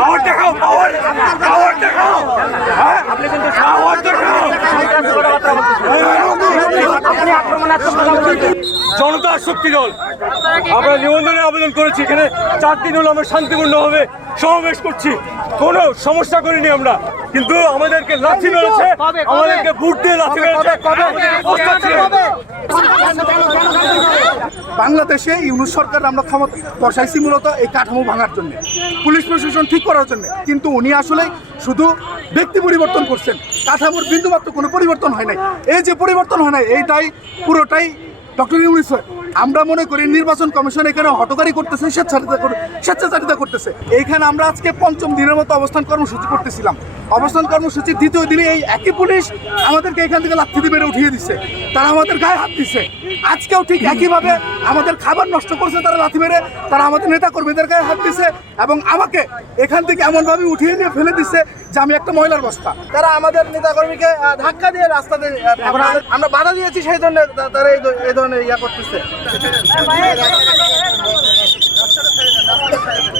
পাওয়ার দেখাও পাওয়ার পাওয়ার দেখাও। হ্যাঁ? আপনি কিন্তু পাওয়ার দেখাও। জনতা শক্তি দল। আমরা নিবন্ধনের আবেদন করেছি এখানে চার দিন হলো আমরা শান্তিপূর্ণভাবে সমাবেশ করছি। কোনো সমস্যা করিনি আমরা। কিন্তু আমাদেরকে লাঠি মেরেছে আমাদেরকে বুট দিয়ে লাঠি মেরেছে। বাংলাদেশে ইউনুস সরকার আমরা ক্ষমতা বসাইছি মূলত এই কাঠামো ভাঙার জন্য। পুলিশ প্রশাসন ঠিক করার জন্য। কিন্তু উনি আসলে শুধু ব্যক্তি পরিবর্তন করছেন। কাঠামোর বিন্দুমাত্র কোনো পরিবর্তন হয় নাই। এই যে পরিবর্তন হয় নাই, এইটাই পুরোটাই ডক্টর ইউনুস আমরা মনে করি নির্বাচন কমিশন এখানে হটকারি করতেছে, স্বেচ্ছাচারিতা স্বেচ্ছাচারিতা করতেছে। এইখানে আমরা আজকে পঞ্চম দিনের মতো অবস্থান কর্মসূচি করতেছিলাম। অবস্থান কর্মসূচির দ্বিতীয় দিনে এই একই পুলিশ আমাদেরকে এখান থেকে লাথি দিয়ে বেড়ে উঠিয়ে দিচ্ছে তারা আমাদের গায়ে হাত দিচ্ছে আজকেও ঠিক একইভাবে আমাদের খাবার নষ্ট করছে তারা লাথি মেরে তারা আমাদের নেতা কর্মীদের গায়ে হাত দিচ্ছে এবং আমাকে এখান থেকে এমনভাবে উঠিয়ে নিয়ে ফেলে দিচ্ছে যে আমি একটা ময়লার বস্তা। তারা আমাদের নেতা কর্মীকে ধাক্কা দিয়ে রাস্তাতে আমরা- আমরা বাধা দিয়েছি সেই জন্য তারা এই এই ধরনের ইয়া করতেছে।